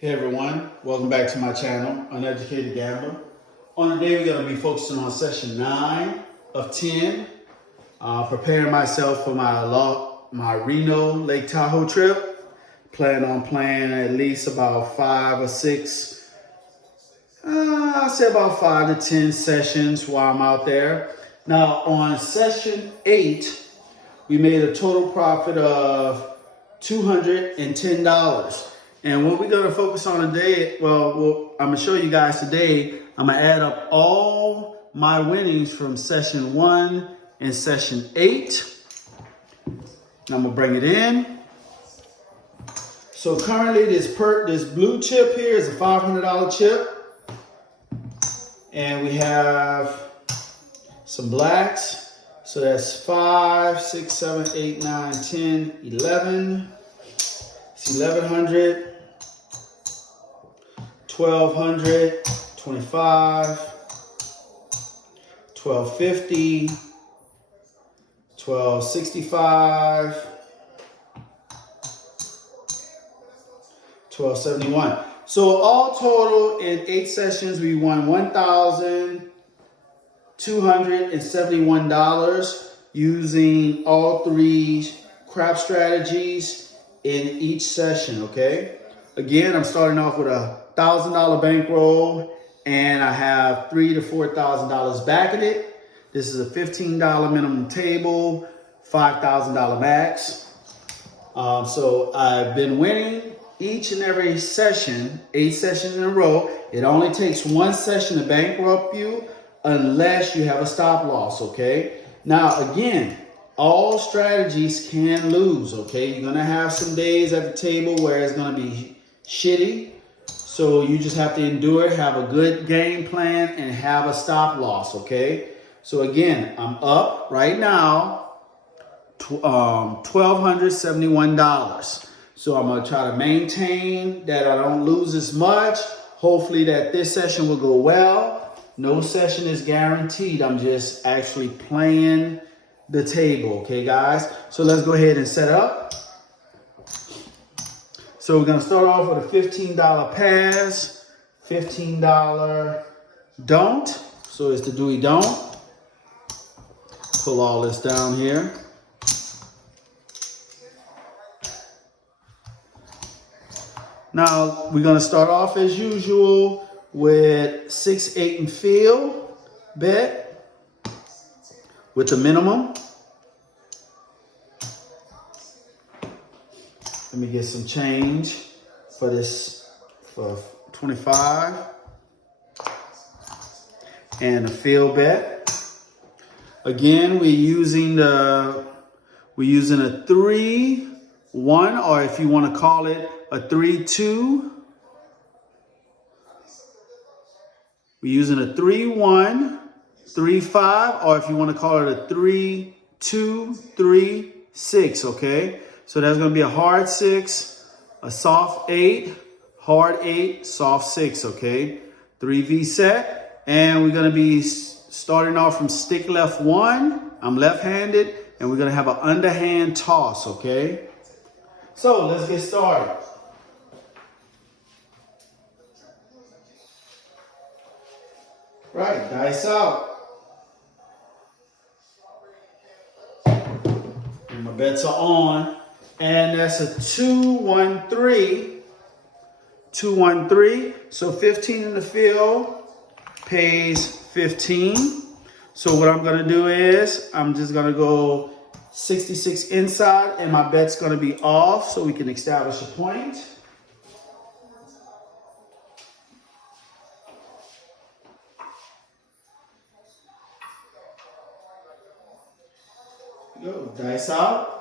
Hey everyone, welcome back to my channel, Uneducated Gambler. On today we're going to be focusing on session 9 of 10, preparing myself for my Reno Lake Tahoe trip. Plan on playing at least about 5 or 6, I'll say about 5 to 10 sessions while I'm out there. Now on session 8, we made a total profit of $210. And what we're gonna focus on today, I'm gonna show you guys today, I'm gonna add up all my winnings from session 1 and session 8. And I'm gonna bring it in. So currently this blue chip here is a $500 chip. And we have some blacks. So that's 5, 6, 7, 8, 9, 10, 11. It's 1100. 1200, 25, 1250, 1265, 1271. So all total in 8 sessions, we won $1,271 using all 3 craft strategies in each session, okay? Again, I'm starting off with a $1,000 bankroll, and I have $3,000 to $4,000 back in it. This is a $15 minimum table, $5,000 max. So I've been winning each and every session, 8 sessions in a row. It only takes 1 session to bankrupt you unless you have a stop loss, okay? Now, again, all strategies can lose, okay? You're gonna have some days at the table where it's gonna be shitty. So you just have to endure it, have a good game plan, and have a stop loss, okay? So again, I'm up right now, $1,271. So I'm gonna try to maintain that I don't lose as much. Hopefully that this session will go well. No session is guaranteed. I'm just actually playing the table, okay guys? So let's go ahead and set up. So we're gonna start off with a $15 pass, $15 don't. So it's the Dewey don't. Pull all this down here. Now we're gonna start off as usual with 6, 8, and field bet with the minimum. Let me get some change for this, for 25. And a field bet. Again, we're using a 3-1, or if you want to call it a 3-2. We're using a 3-1, 3-5, or if you want to call it a 3-2, 3-6, okay? So that's going to be a hard 6, a soft 8, hard 8, soft 6, okay? 3V set. And we're going to be starting off from stick left 1. I'm left-handed. And we're going to have an underhand toss, okay? So let's get started. Right, dice out. And my bets are on. And that's a 2-1-3. 2-1-3. So 15 in the field pays 15. So what I'm gonna do is I'm just gonna go 66 inside, and my bet's gonna be off so we can establish a point. Go, dice out.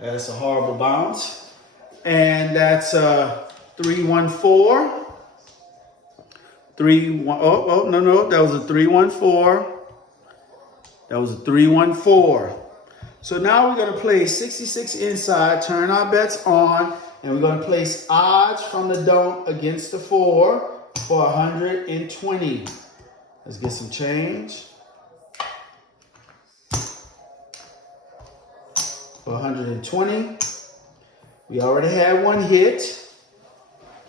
That's a horrible bounce. And that's a 3-1-4. 3-1. No. That was a 3-1-4. That was a 3-1-4. So now we're going to play 66 inside, turn our bets on, and we're going to place odds from the don't against the 4 for 120. Let's get some change. For 120. We already had one hit.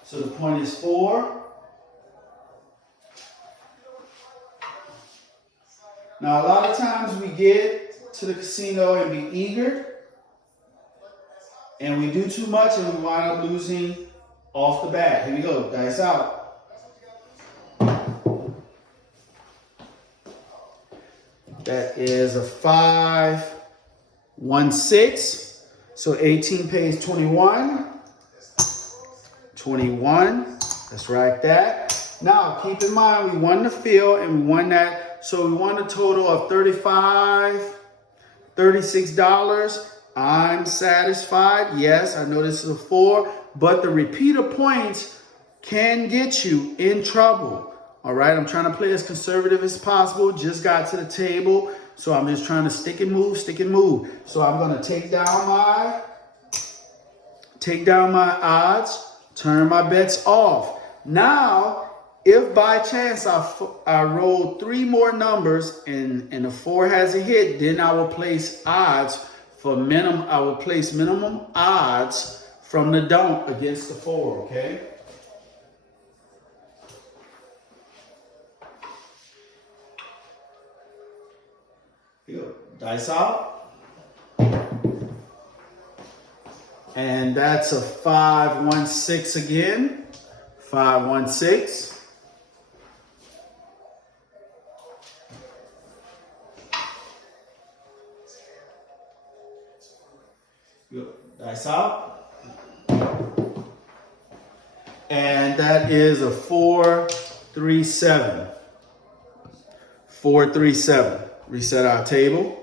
So the point is 4. Now, a lot of times we get to the casino and be eager, and we do too much and we wind up losing off the bat. Here we go, dice out. That is a 5, 1, 6. So 18 pays 21. 21. Let's write that. Now, keep in mind, we won the field and we won that. So we won a total of $36. I'm satisfied. Yes, I know this is a 4, but the repeater points can get you in trouble. All right, I'm trying to play as conservative as possible. Just got to the table, so I'm just trying to stick and move. So I'm going to take down my odds, turn my bets off. Now, if by chance I roll 3 more numbers and the 4 has a hit, then I will place odds for minimum. I will place minimum odds from the dump against the 4. Okay. Here, dice out. And that's a 5, 1, 6 again. 5, 1, 6. Dice out. And that is a 4, 3, 7. 4, 3, 7. Reset our table.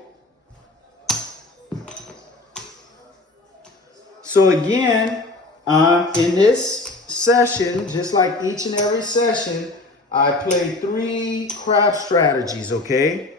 So again, in this session, just like each and every session, I play 3 crab strategies, okay?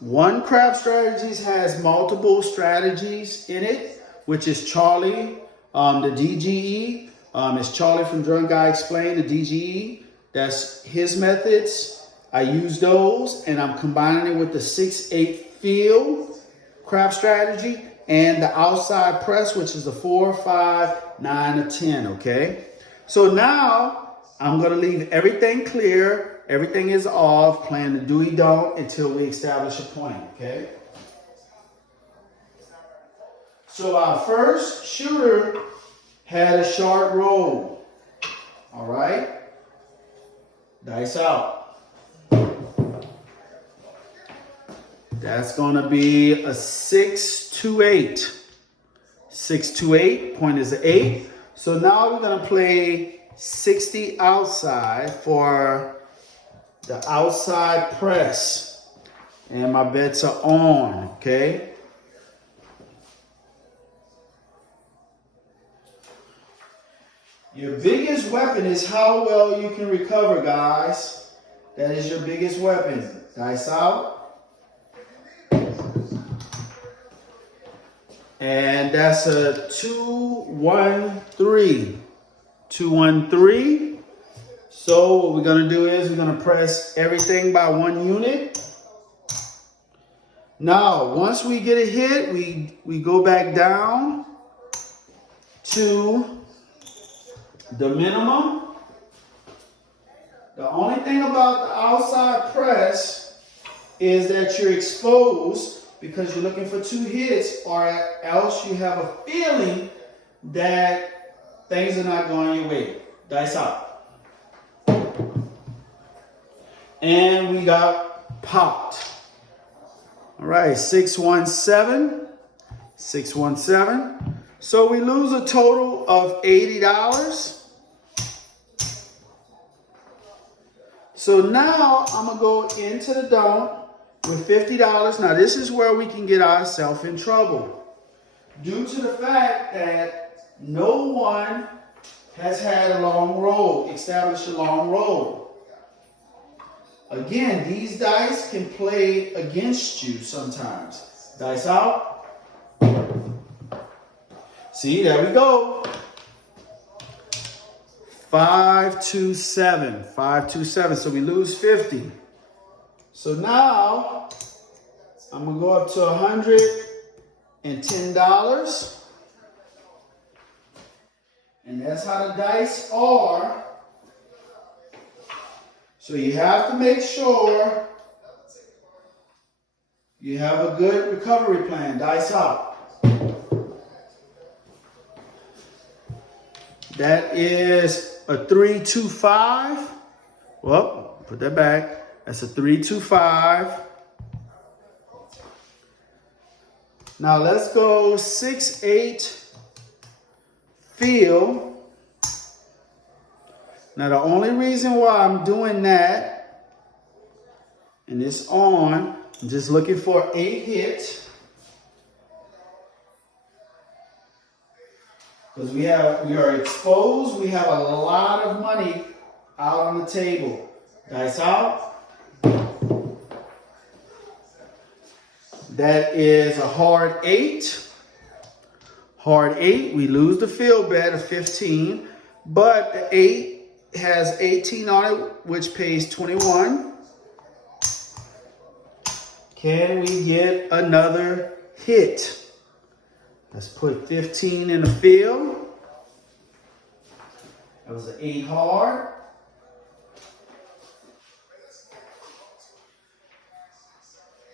One crab strategies has multiple strategies in it, which is Charlie, the DGE. It's Charlie from Drunk Guy Explained, the DGE. That's his methods. I use those, and I'm combining it with the 6-8 field crab strategy and the outside press, which is a 4, 5, 9, or 10, okay? So now I'm going to leave everything clear. Everything is off, playing the do-we-don't until we establish a point, okay? So our first shooter had a short roll, all right? Dice out. That's going to be a 6, 2, 8. 6, 2, 8, point is an 8. So now we're going to play 60 outside for the outside press. And my bets are on, okay? Your biggest weapon is how well you can recover, guys. That is your biggest weapon. Dice out. And that's a 2, 1, 3. 2, 1, 3. So what we're going to do is we're going to press everything by 1 unit. Now, once we get a hit, we go back down to the minimum. The only thing about the outside press is that you're exposed because you're looking for 2 hits, or else you have a feeling that things are not going your way. Dice out. And we got popped. All right, 617. 617. So we lose a total of $80. So now I'm going to go into the dump with $50. Now this is where we can get ourselves in trouble. Due to the fact that no one has had a long roll, established a long roll. Again, these dice can play against you sometimes. Dice out. See, there we go. 5, 2, 7. 5, 2, 7. So we lose 50. So now I'm going to go up to $110. And that's how the dice are. So you have to make sure you have a good recovery plan. Dice out. That is a 3-2-5. Well, put that back. That's a 3-2-5. Now let's go 6-8 field. Now the only reason why I'm doing that, and it's on, I'm just looking for 8 hits. Because we are exposed, we have a lot of money out on the table. Dice out. That is a hard 8. Hard 8, we lose the field bet of 15, but the 8 has 18 on it, which pays 21. Can we get another hit? Let's put 15 in the field. That was an 8 hard.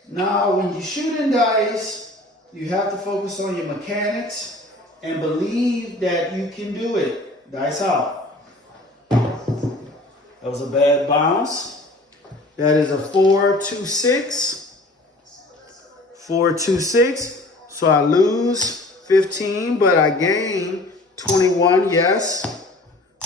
Now, when you shoot in dice, you have to focus on your mechanics and believe that you can do it. Dice out. That was a bad bounce. That is a 4-2-6. 4-2-6. So I lose 15, but I gain 21. Yes.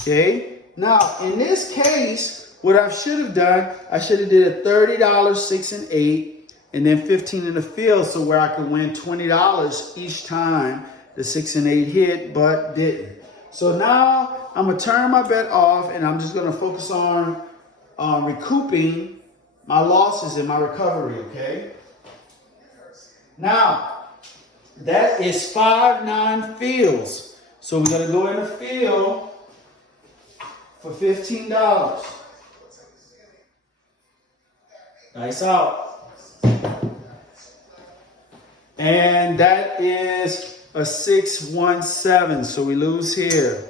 Okay. Now, in this case, what I should have done, I should have did a $30, 6 and 8, and then 15 in the field, so where I could win $20 each time the 6 and 8 hit, but didn't. So now I'm gonna turn my bet off, and I'm just gonna focus on recouping my losses in my recovery. Okay. Now that is 5-9 fields. So we're gonna go in the field for $15. Dice out. And that is a 6-1-7. So we lose here.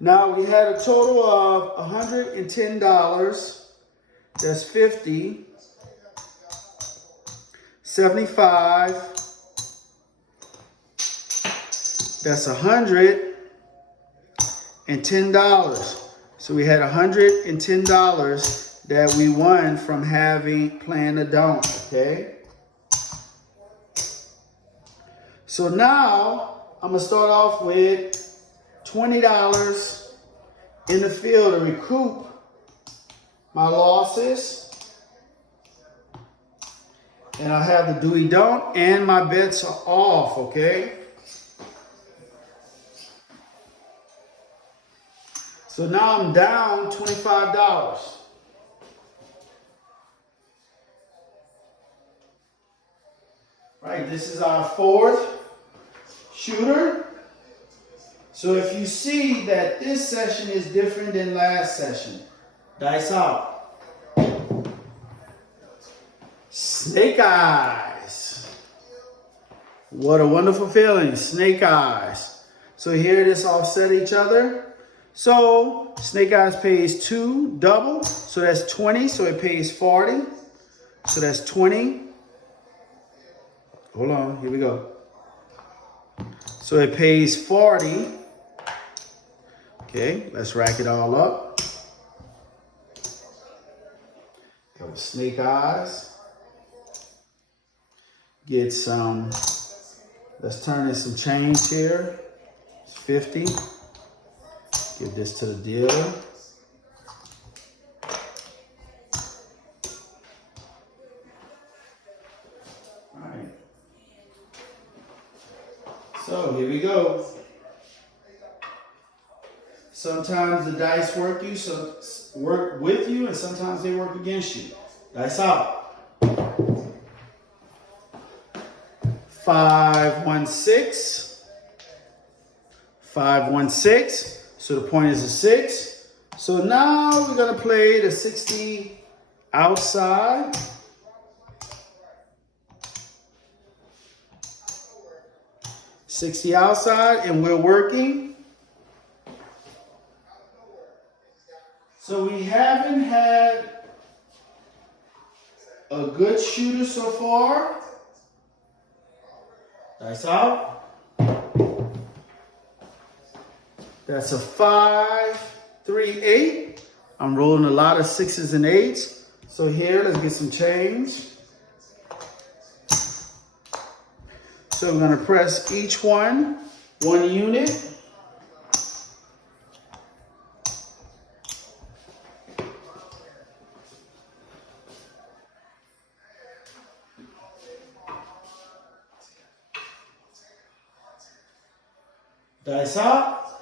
Now we had a total of $110. That's 50. 75. That's $110. So we had $110 that we won from playing the don't. Okay. So now I'm gonna start off with $20 in the field to recoup my losses. And I have the Dewey Don't, and my bets are off, okay? So now I'm down $25. Right, this is our 4th shooter. So if you see that this session is different than last session, dice out. Snake eyes. What a wonderful feeling, snake eyes. So here this offset each other. So snake eyes pays 2 double, so that's 20, so it pays 40. So that's 20. Hold on, here we go. So it pays 40. Okay, let's rack it all up. That was snake eyes. Get some, let's turn in some change here. It's 50. Give this to the dealer. All right. So here we go. Sometimes the dice work with you, and sometimes they work against you. Dice out. 5-1-6. 5-1-6. So the point is a 6. So now we're gonna play the 60 outside. 60 outside, and we're working. So we haven't had a good shooter so far. Dice out. That's a 5, 3, 8. I'm rolling a lot of 6s and 8s. So here, let's get some change. So we're going to press each one unit. Dice out.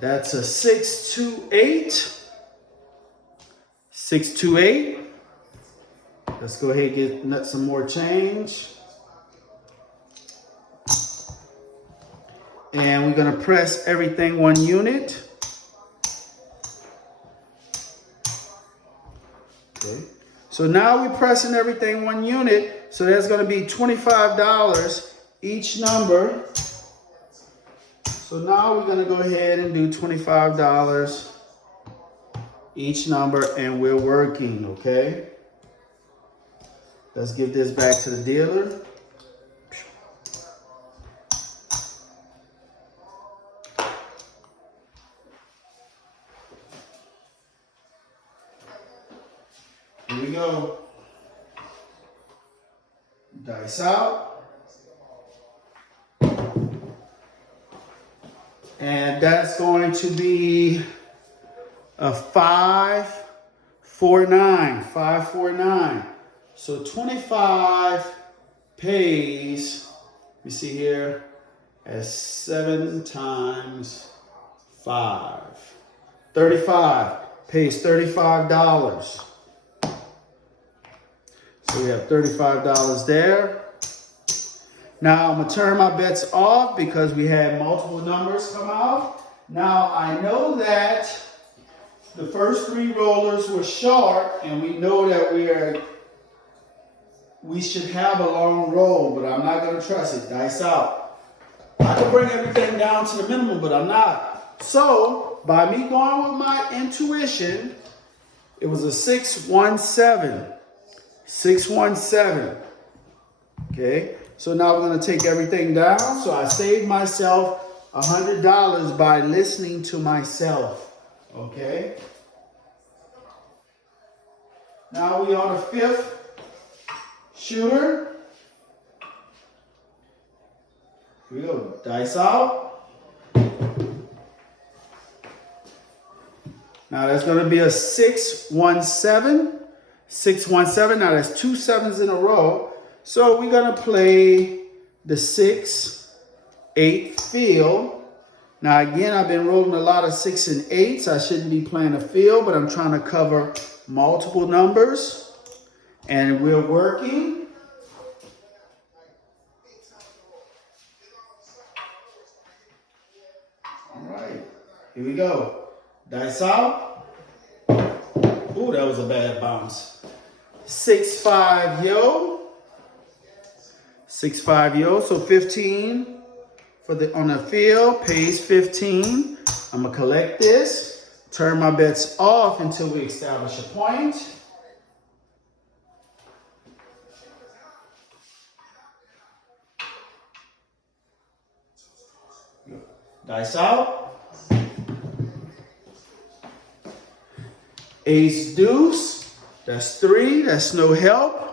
That's a 6, 2, 8. 6, 2, 8. Let's go ahead and get some more change. And we're going to press everything 1 unit. Okay. So now we're pressing everything 1 unit. So that's going to be $25 each number. So now we're going to go ahead and do $25 each number, and we're working, okay? Let's give this back to the dealer. Here we go. Dice out. And that's going to be a 5, 4, 9. 5, 4, 9. So 25 pays, you see here, as 7 times 5. 35 pays $35. So we have $35 there. Now I'm going to turn my bets off because we had multiple numbers come out. Now I know that the first 3 rollers were short, and we know that we should have a long roll, but I'm not going to trust it. Dice out. I can bring everything down to the minimum, but I'm not. So by me going with my intuition, it was a 6, 1, 7. 6, 1, 7. Okay. So now we're going to take everything down. So I saved myself $100 by listening to myself. Okay. Now we on the 5th shooter. Here we go. Dice out. Now that's going to be a 6, 1, 7. 6, 1, 7. Now that's 2 7s in a row. So we're going to play the 6, 8 field. Now again, I've been rolling a lot of 6 and 8s. I shouldn't be playing a field, but I'm trying to cover multiple numbers. And we're working. All right, here we go. Dice out. Ooh, that was a bad bounce. 6, 5, yo. 6, 5, yo. So 15 on the field pays 15. I'm gonna collect this, turn my bets off until we establish a point. Dice out. Ace, deuce. That's 3. That's no help.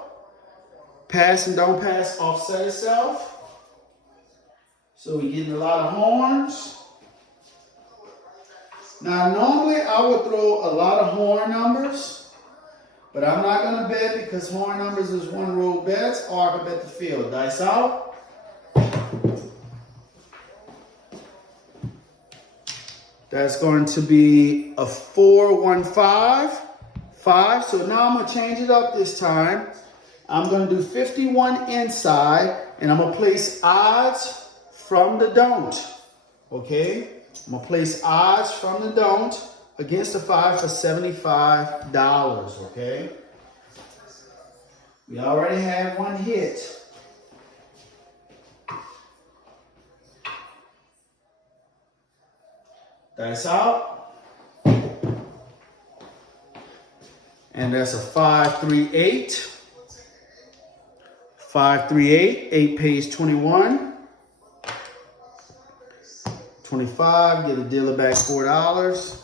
Pass and don't pass offset itself. So we're getting a lot of horns. Now normally I would throw a lot of horn numbers, but I'm not going to bet because horn numbers is 1 roll bets, or I can bet the field. Dice out. That's going to be a 4, 1, 5. 5. So now I'm going to change it up this time. I'm going to do 51 inside, and I'm going to place odds from the don't. Okay? I'm going to place odds from the don't against the 5 for $75. Okay? We already had 1 hit. Dice out. And that's a 5-3-8. 5-3-8. 8 pays 21. 25. Get a dealer back $4.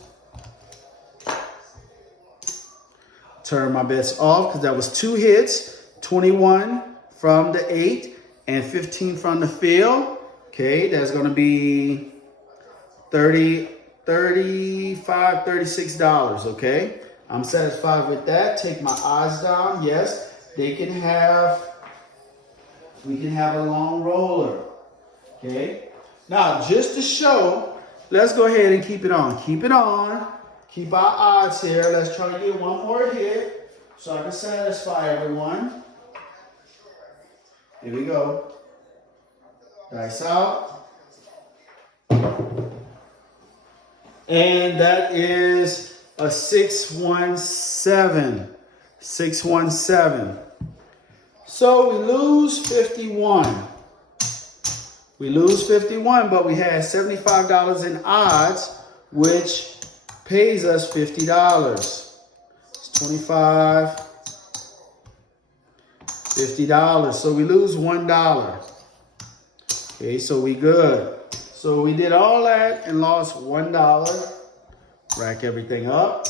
Turn my bets off because that was 2 hits. 21 from the 8 and 15 from the field. Okay, that's going to be $35, $36. Okay, I'm satisfied with that. Take my odds down. Yes, we can have a long roller. Okay, now just to show, let's go ahead and keep it on. Keep it on. Keep our odds here. Let's try to get one more hit so I can satisfy everyone. Here we go. Dice out. And that is a 6-1-7. 6-1-7. So we lose 51. We lose 51, but we had $75 in odds, which pays us $50. It's 25, $50. So we lose $1. Okay, so we good. So we did all that and lost $1. Rack everything up.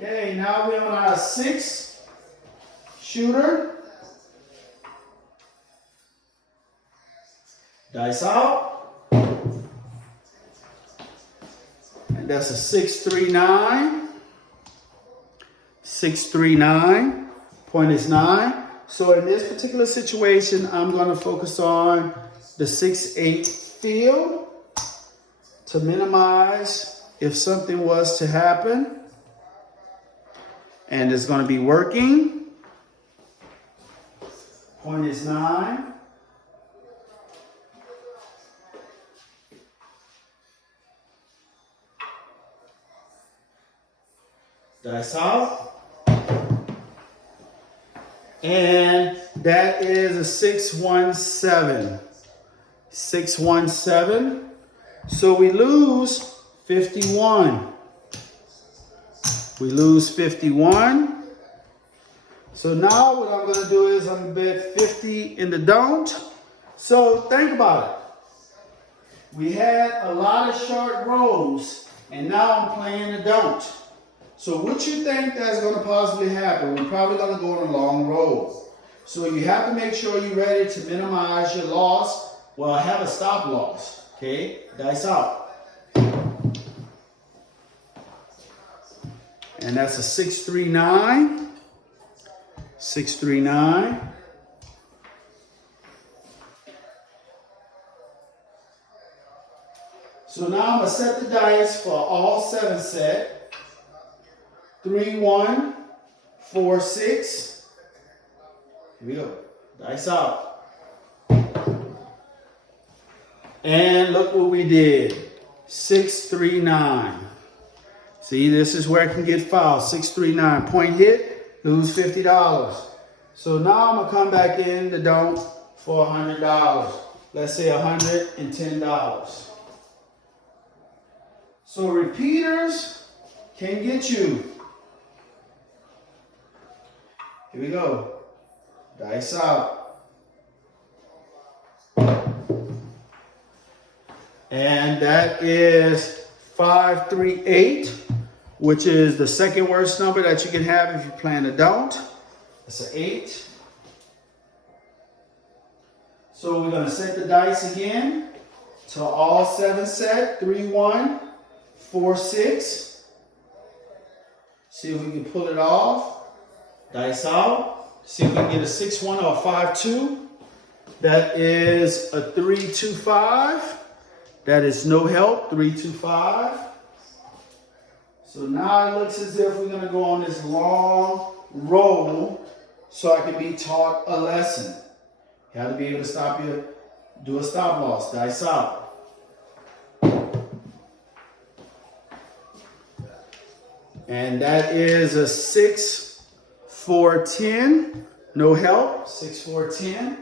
Okay, now we're on our 6th shooter. Dice out. And that's a 6-3-9. 6-3-9. Point is 9. So in this particular situation, I'm going to focus on the 6-8 field to minimize if something was to happen. And it's going to be working. Point is 9. Dice out. And that is a 6-1-7. 6-1-7. So we lose 51. We lose 51. So now what I'm going to do is I'm going to bet 50 in the don't. So think about it. We had a lot of short rolls, and now I'm playing the don't. So what you think that's going to possibly happen? We're probably going to go on a long roll. So you have to make sure you're ready to minimize your loss. Well, have a stop loss. Okay, dice out. And that's a 6-3-9. 6-3-9. So now I'm going to set the dice for all 7 set. 3-1, 4-6. Here we go. Dice out. And look what we did. 6-3-9. See, this is where it can get fouled. 6-3-9. Point hit, lose $50. So now I'm going to come back in the don't for $100. Let's say $110. So repeaters can get you. Here we go. Dice out. And that is 5-3-8, which is the second worst number that you can have if you're playing a don't. That's an 8. So we're going to set the dice again to all 7 set. 3-1, 4-6. See if we can pull it off. Dice out. See if we can get a 6-1 or a 5-2. That is a 3-2-5. That is no help. 3-2-5. So now it looks as if we're going to go on this long roll so I can be taught a lesson. You have to be able to stop you, do a stop loss. Dice out. And that is a 6-4-10. No help. 6-4-10.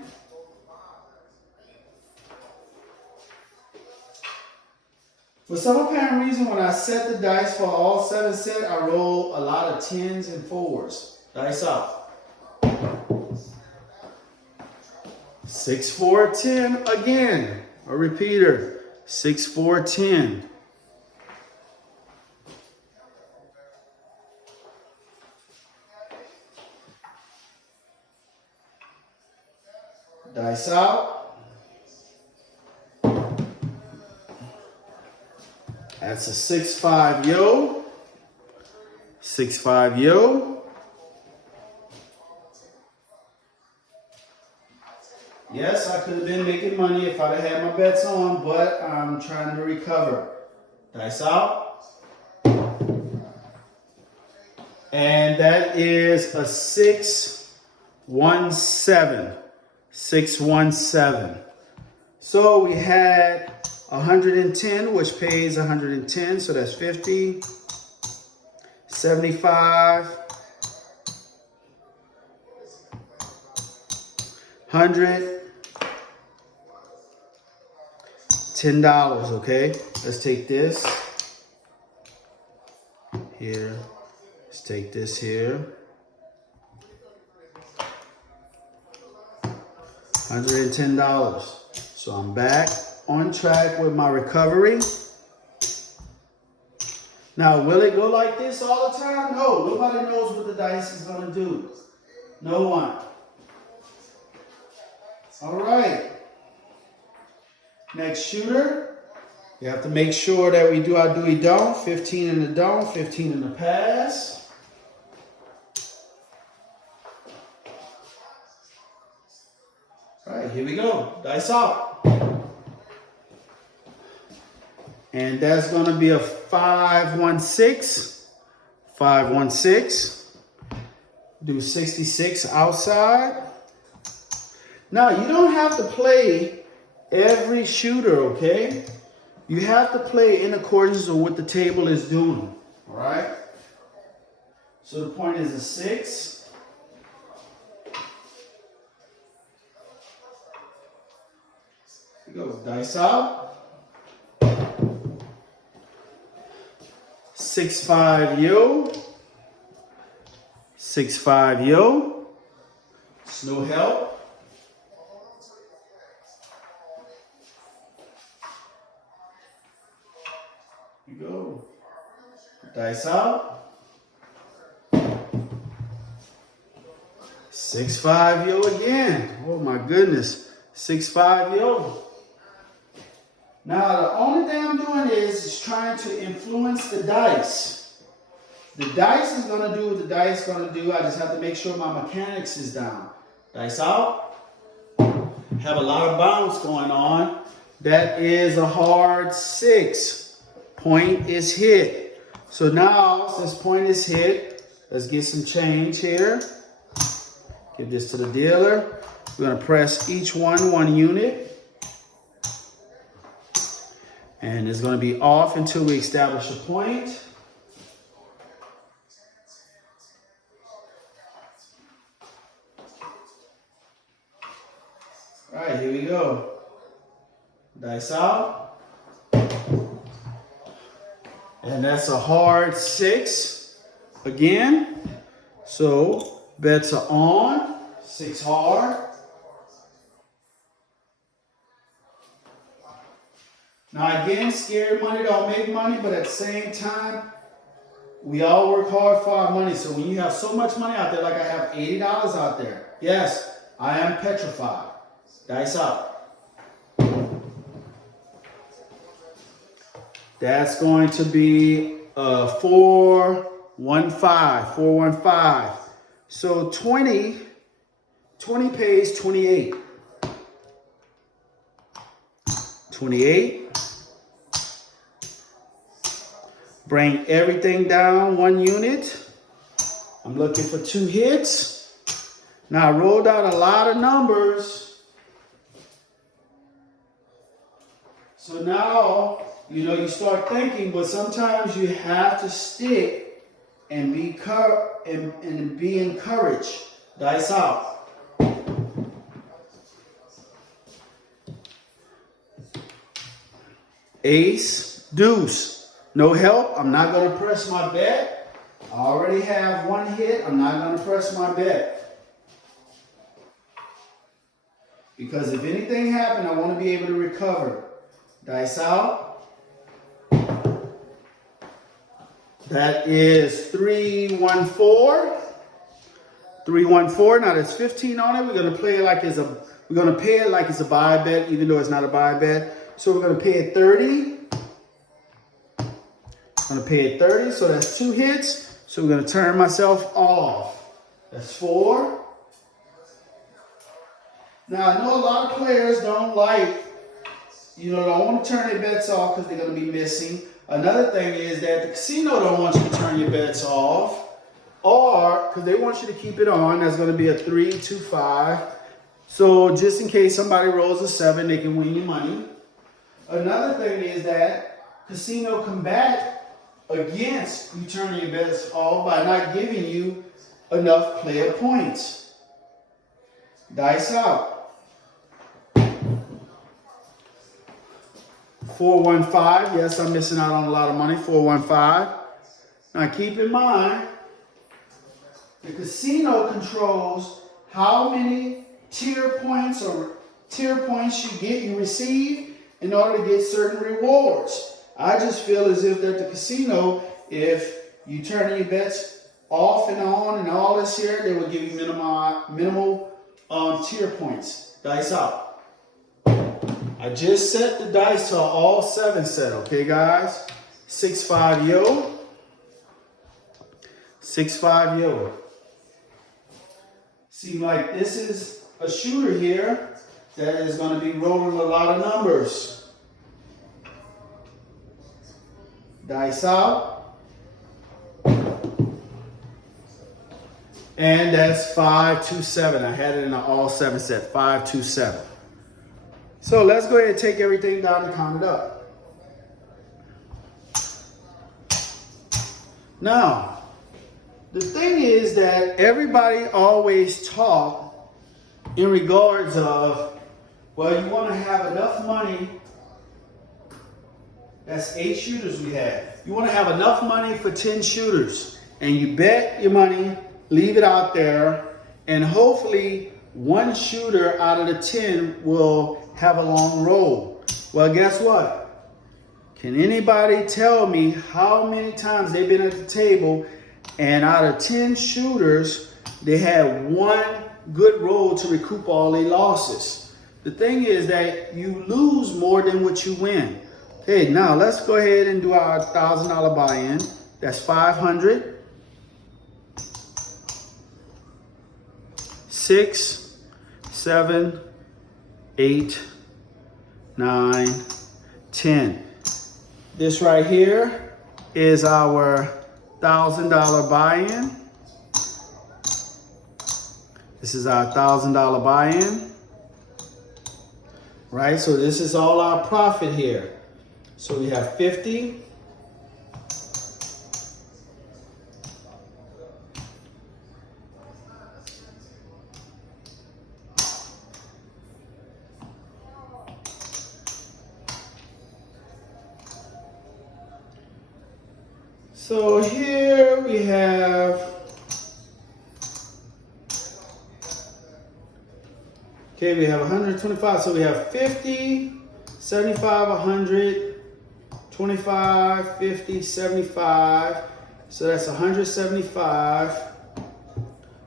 For some apparent reason, when I set the dice for all 7 sets, I roll a lot of 10s and 4s. Dice out. 6, 4, 10 again. A repeater. 6, 4, 10. Dice out. That's a 6, 5, yo. 6, 5, yo. Yes, I could have been making money if I'd have had my bets on, but I'm trying to recover. Dice out. And that is a 6, 1, 7. 6, 1, 7. So we had 110, which pays 110, so that's 50. 75. 100. $10, okay? Let's take this here. Let's take this here. $110. So I'm back on track with my recovery. Now, will it go like this all the time? No, nobody knows what the dice is going to do. No one. All right. Next shooter. You have to make sure that we do our do-we-don't. 15 in the don't, 15 in the pass. All right, here we go. Dice out. And that's going to be a 5, 1, 6. 5, 1, 6. Do 66 outside. Now, you don't have to play every shooter, okay? You have to play in accordance with what the table is doing, all right? So the point is a 6. Here goes dice out. 6, 5, yo. 6, 5, yo. It's no help. Here we go. Dice out. 6, 5, yo again. Oh my goodness. 6, 5, yo. Now, the only thing I'm doing is trying to influence the dice. The dice is going to do what the dice is going to do. I just have to make sure my mechanics is down. Dice out. Have a lot of bounce going on. That is a hard 6. Point is hit. So now, since point is hit, let's get some change here. Give this to the dealer. We're going to press each one unit. And it's going to be off until we establish a point. All right, here we go. Dice out. And that's a hard 6 again. So bets are on. 6 hard. Now again, scary money don't make money, but at the same time, we all work hard for our money. So when you have so much money out there, like I have $80 out there, yes, I am petrified. Dice out. That's going to be 4, 1, 5. 4, 1, 5. So 20 pays 28. 28. Bring everything down 1 unit. I'm looking for 2 hits. Now I rolled out a lot of numbers. So now, you start thinking, but sometimes you have to stick and be encouraged. Dice out. Ace. deuce. No help. I'm not going to press my bet. I already have one hit. I'm not going to press my bet. Because if anything happened, I want to be able to recover. Dice out. That is 314. 314. Now there's 15 on it. We're going to play it like it's a. We're going to pay it like it's a buy bet, even though it's not a buy bet. So we're going to pay it 30. I'm going to pay it 30. So that's 2 hits. So we're going to turn myself off. That's 4. Now I know a lot of players don't like, don't want to turn their bets off because they're going to be missing. Another thing is that the casino don't want you to turn your bets off. Or, because they want you to keep it on, that's going to be a 3, 2, 5. So just in case somebody rolls a 7, they can win you money. Another thing is that casino combat against you turning your bets off by not giving you enough player points. Dice out. 415. Yes, I'm missing out on a lot of money. 415. Now keep in mind, the casino controls how many tier points you receive in order to get certain rewards. I just feel as if that the casino, if you turn your bets off and on and all this here, they will give you minimal tier points. Dice out. I just set the dice to an all 7 set, okay guys? 6-5 yo. 6-5 yo. Seems like this is a shooter here that is going to be rolling a lot of numbers. Dice out. And that's 5-2-7. I had it in an all 7 set. 5-2-7. So let's go ahead and take everything down and count it up. Now, the thing is that everybody always talk in regards of, well, you want to have enough money. That's 8 shooters we have. You want to have enough money for 10 shooters. And you bet your money, leave it out there, and hopefully one shooter out of the 10 will have a long roll. Well, guess what? Can anybody tell me how many times they've been at the table and out of 10 shooters, they had one good roll to recoup all their losses? The thing is that you lose more than what you win. Okay, now let's go ahead and do our $1,000 buy-in. That's 500. 6, 7, 8, 9, 10. This right here is our $1,000 buy-in. This is our $1,000 buy-in. Right, so this is all our profit here. So we have 50. So here we have, okay, we have 125. So we have 50, 75, 100, 25, 50, 75. So that's 175,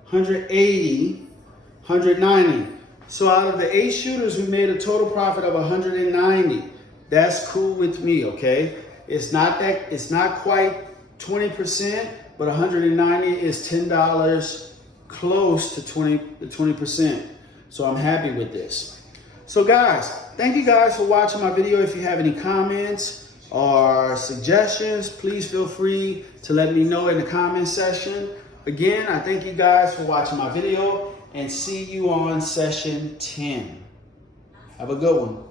180, 190. So out of the 8 shooters, we made a total profit of 190. That's cool with me, okay? It's not quite 20%, but 190 is $10 close to 20%. So I'm happy with this. So guys, thank you guys for watching my video. If you have any comments or suggestions, please feel free to let me know in the comment section. Again, I thank you guys for watching my video and see you on session 10. Have a good one.